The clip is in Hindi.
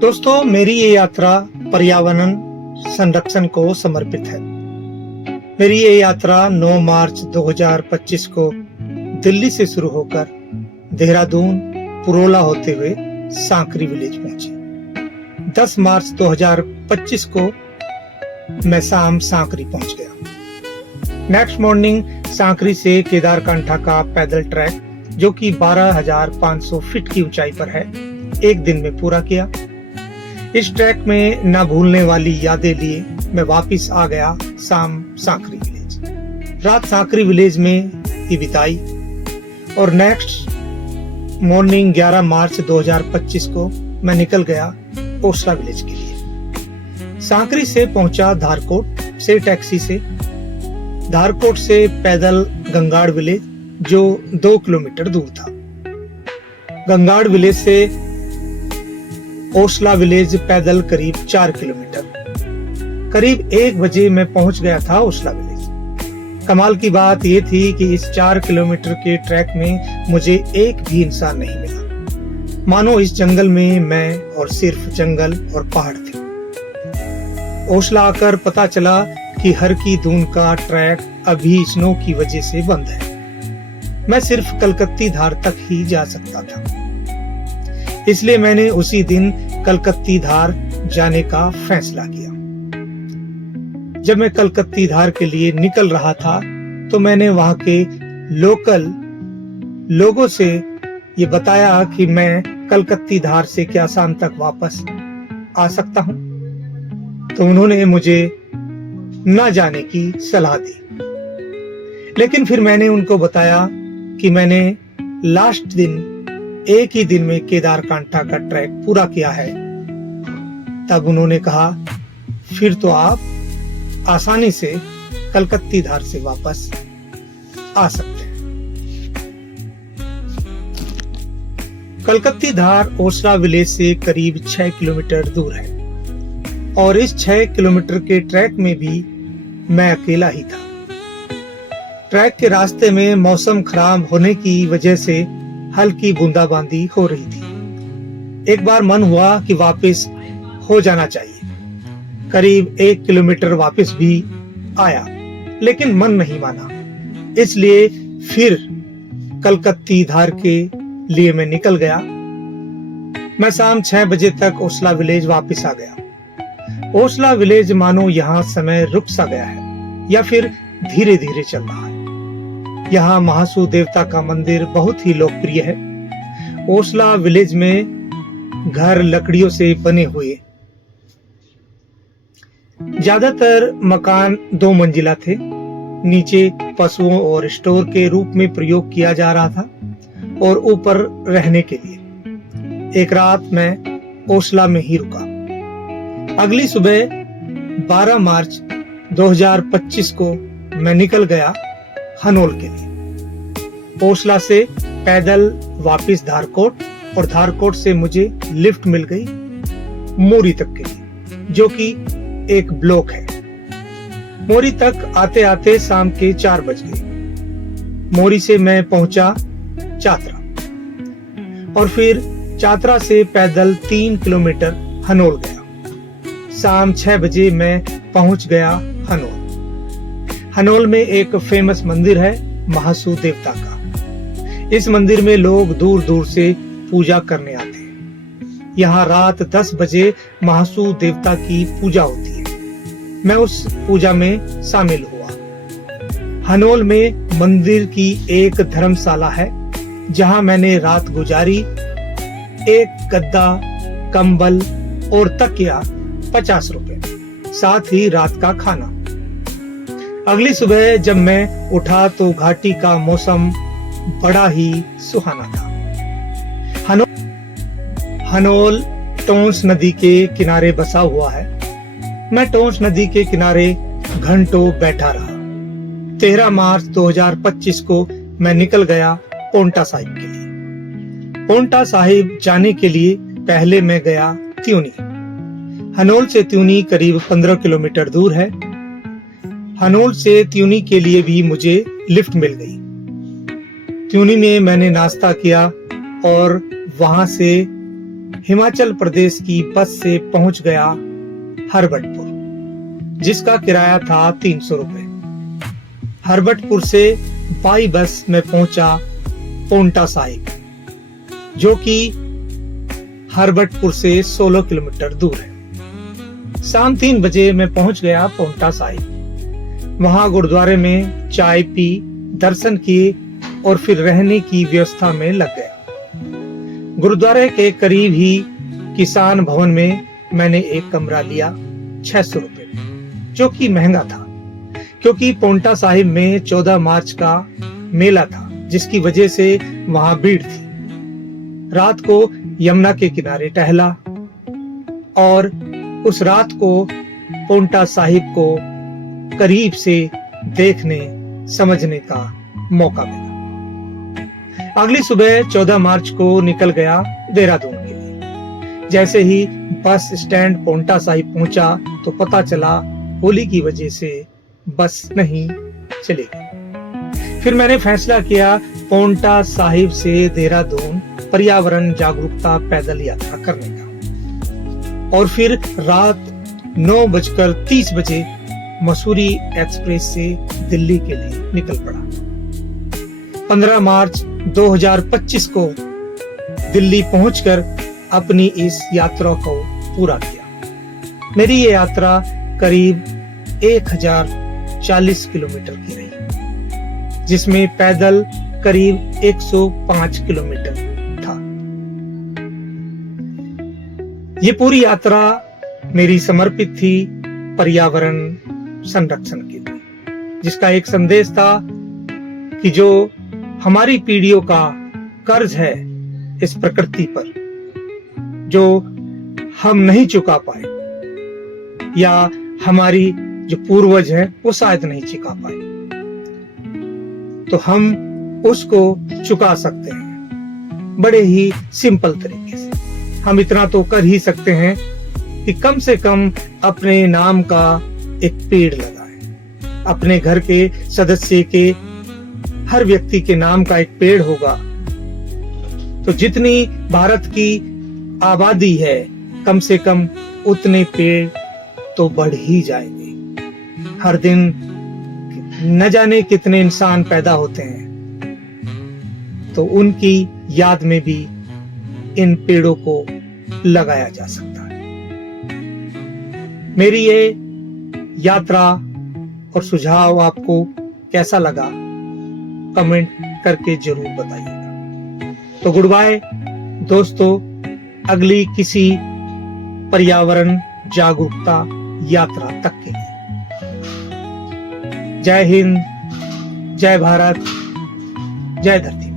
दोस्तों, मेरी ये यात्रा पर्यावरण संरक्षण को समर्पित है। मेरी ये यात्रा 9 मार्च 2025 को दिल्ली से शुरू होकर देहरादून, पुरोला होते हुए सांकरी विलेज पहुंची। 10 मार्च 2025 को मैं शाम सांकरी पहुंच गया। नेक्स्ट मॉर्निंग सांकरी से केदारकांठा का पैदल ट्रैक, जो कि 12,500 फीट की ऊंचाई पर है, एक दिन में पूरा किया। इस ट्रैक में न भूलने वाली यादें लिए मैं वापस आ गया शाम सांकरी विलेज। रात सांकरी विलेज में ही बिताई और नेक्स्ट मॉर्निंग 11 मार्च 2025 को मैं निकल गया ओसला विलेज के लिए। सांकरी से पहुंचा धारकोट से टैक्सी से, धारकोट से पैदल गंगाड़ विलेज, जो 2 किलोमीटर दूर था। गंगाड़ विलेज से ओसला विलेज पैदल करीब 4 किलोमीटर। करीब 1 बजे मैं पहुंच गया था ओसला विलेज। कमाल की बात यह थी कि इस 4 किलोमीटर के ट्रैक में मुझे एक भी इंसान नहीं मिला। मानो इस जंगल में मैं और सिर्फ जंगल और पहाड़ थे। ओसला आकर पता चला कि हर की दून का ट्रैक अभी स्नो की वजह से बंद है। मैं सिर्फ कलकत्ती धार तक ही जा सकता था, इसलिए मैंने उसी दिन कलकत्ती धार जाने का फैसला किया। जब मैं कलकत्ती धार के लिए निकल रहा था तो मैंने वहां के लोकल लोगों से ये बताया कि मैं कलकत्ती धार से क्या शाम तक वापस आ सकता हूं, तो उन्होंने मुझे न जाने की सलाह दी। लेकिन फिर मैंने उनको बताया कि मैंने लास्ट दिन एक ही दिन में केदारकांठा का ट्रैक पूरा किया है। तब उन्होंने कहा, फिर तो आप आसानी से कलकत्ती धार से वापस आ सकते हैं। कलकत्ती धार ओसला विलेज से करीब 6 किलोमीटर दूर है और इस 6 किलोमीटर के ट्रैक में भी मैं अकेला ही था। ट्रैक के रास्ते में मौसम खराब होने की वजह से हल्की बूंदाबांदी हो रही थी। एक बार मन हुआ कि वापस हो जाना चाहिए। करीब 1 किलोमीटर वापस भी आया, लेकिन मन नहीं माना, इसलिए फिर कलकत्ती धार के लिए मैं निकल गया। मैं शाम 6 बजे तक ओसला विलेज वापस आ गया। ओसला विलेज मानो यहाँ समय रुक सा गया है या फिर धीरे धीरे चल रहा है। यहाँ महासू देवता का मंदिर बहुत ही लोकप्रिय है। ओसला विलेज में घर लकड़ियों से बने हुए, ज्यादातर मकान 2 मंजिला थे। नीचे पशुओं और स्टोर के रूप में प्रयोग किया जा रहा था और ऊपर रहने के लिए। एक रात मैं ओसला में ही रुका। अगली सुबह 12 मार्च 2025 को मैं निकल गया हनोल के लिए। ओसला से पैदल वापस धारकोट और धारकोट से मुझे लिफ्ट मिल गई मोरी तक के लिए, जो कि एक ब्लॉक है। मोरी तक आते आते शाम के 4 बज गए। मोरी से मैं पहुंचा चातरा और फिर चातरा से पैदल 3 किलोमीटर हनोल गया। शाम 6 बजे मैं पहुंच गया हनोल। हनोल में एक फेमस मंदिर है महासू देवता का। इस मंदिर में लोग दूर दूर से पूजा करने आते हैं। यहाँ रात 10 बजे महासू देवता की पूजा होती है। मैं उस पूजा में शामिल हुआ। हनोल में मंदिर की एक धर्मशाला है जहाँ मैंने रात गुजारी। एक गद्दा, कंबल और तकिया 50 रुपए, साथ ही रात का खाना। अगली सुबह जब मैं उठा तो घाटी का मौसम बड़ा ही सुहाना था। हनोल टोंस नदी के किनारे बसा हुआ है। मैं टोंस नदी के किनारे घंटों बैठा रहा। 13 मार्च 2025 को मैं निकल गया पोंटा साहिब के लिए। पोंटा साहिब जाने के लिए पहले मैं गया त्यूनी। हनोल से त्यूनी करीब 15 किलोमीटर दूर है। हनोल से त्यूनी के लिए भी मुझे लिफ्ट मिल गई। त्यूनी में मैंने नाश्ता किया और वहां से हिमाचल प्रदेश की बस से पहुंच गया हरबटपुर, जिसका किराया था 300 रुपए। हरबटपुर से बाई बस में पहुंचा पोंटा साहिब, जो कि हरबटपुर से 16 किलोमीटर दूर है। शाम 3 बजे मैं पहुंच गया पोंटा साहिब। वहां गुरुद्वारे में चाय पी, दर्शन किए और फिर रहने की व्यवस्था में लग गया। गुरुद्वारे के करीब ही किसान भवन में मैंने एक कमरा लिया 600 रुपए में, जो कि महंगा था क्योंकि पोंटा साहिब में 14 मार्च का मेला था, जिसकी वजह से वहां भीड़ थी। रात को यमुना के किनारे टहला और उस रात को पोंटा साहिब को करीब से देखने समझने का मौका मिला। अगली सुबह 14 मार्च को निकल गया देहरादून के लिए। जैसे ही बस स्टैंड पोंटा साहिब पहुंचा तो पता चला होली की वजह से बस नहीं चलेगी। फिर मैंने फैसला किया पोंटा साहिब से देहरादून पर्यावरण जागरूकता पैदल यात्रा करने का, और फिर रात 9:30 बजे मसूरी एक्सप्रेस से दिल्ली के लिए निकल पड़ा। 15 मार्च 2025 को दिल्ली पहुंचकर अपनी इस यात्रा को पूरा किया। मेरी ये यात्रा करीब 1040 किलोमीटर की रही, जिसमें पैदल करीब 105 किलोमीटर था। ये पूरी यात्रा मेरी समर्पित थी पर्यावरण संरक्षण के लिए, जिसका एक संदेश था कि जो हमारी पीढ़ियों का कर्ज है इस प्रकृति पर, जो हम नहीं चुका पाए या हमारी जो पूर्वज हैं वो शायद नहीं चुका पाए, तो हम उसको चुका सकते हैं बड़े ही सिंपल तरीके से। हम इतना तो कर ही सकते हैं कि कम से कम अपने नाम का एक पेड़ लगाएं। अपने घर के सदस्य के हर व्यक्ति के नाम का एक पेड़ होगा तो जितनी भारत की आबादी है कम से कम उतने पेड़ तो बढ़ ही जाएंगे। हर दिन न जाने कितने इंसान पैदा होते हैं, तो उनकी याद में भी इन पेड़ों को लगाया जा सकता है। मेरी ये यात्रा और सुझाव आपको कैसा लगा कमेंट करके जरूर बताइएगा। तो गुड बाय दोस्तों, अगली किसी पर्यावरण जागरूकता यात्रा तक के लिए। जय हिंद, जय भारत, जय धरती।